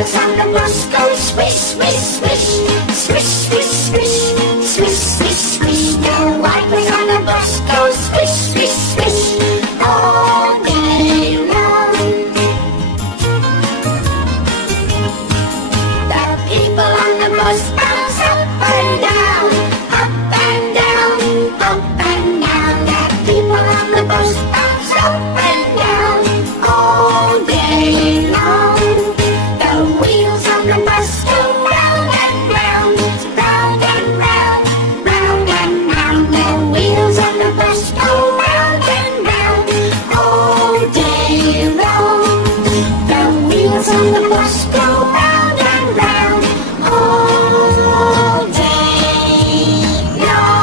wipers on the bus go swish, swish, swish, swish, swish, swish, swish, swish, swish. The wipers on the bus go swish, swish, swish, all day long. The people on the bus bounce up and down, up and down, up and down. The people on the bus bounce up and down all day long. The wheels on the bus go round and round, round and round, round and round. The wheels on the bus go round and round all day long. The wheels on the bus go round and round all day long.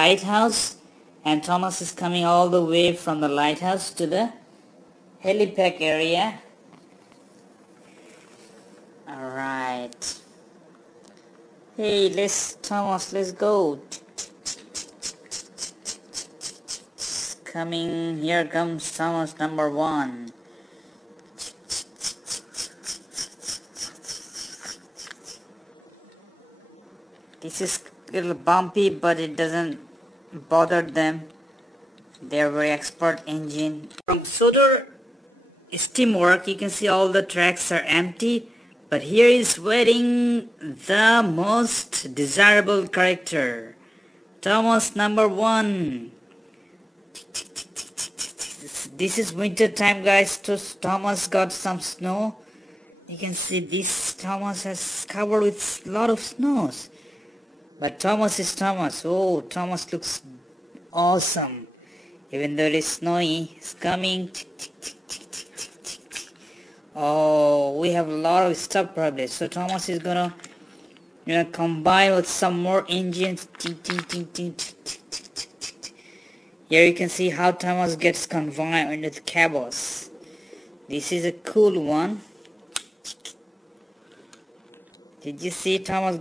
lighthouse, and Thomas is coming all the way from the lighthouse to the helipad area. Alright. Hey, Thomas, let's go. Coming, here comes Thomas number 1. This is a little bumpy, but it doesn't bother them. They're very expert engine. From Sodor Steamwork, you can see all the tracks are empty, but here is waiting the most desirable character, Thomas number 1. This is winter time, guys, so Thomas got some snow. You can see this Thomas has covered with a lot of snows. But Thomas is Thomas. Oh, Thomas looks awesome. Even though it is snowy, it's coming. Oh, we have a lot of stuff probably. So Thomas is gonna, combine with some more engines. Here you can see how Thomas gets combined with caboose. This is a cool one. Did you see Thomas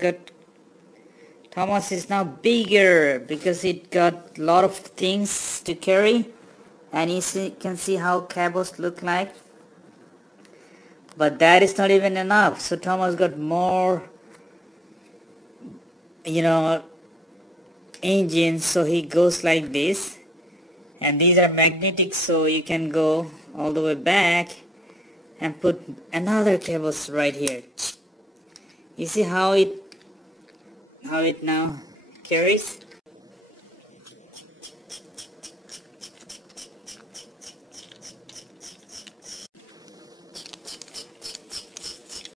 is now bigger because it got a lot of things to carry, and you can see how caboose look like. But that is not even enough, so Thomas got more engines, so he goes like this, and these are magnetic, so you can go all the way back and put another caboose right here. You see how it now carries?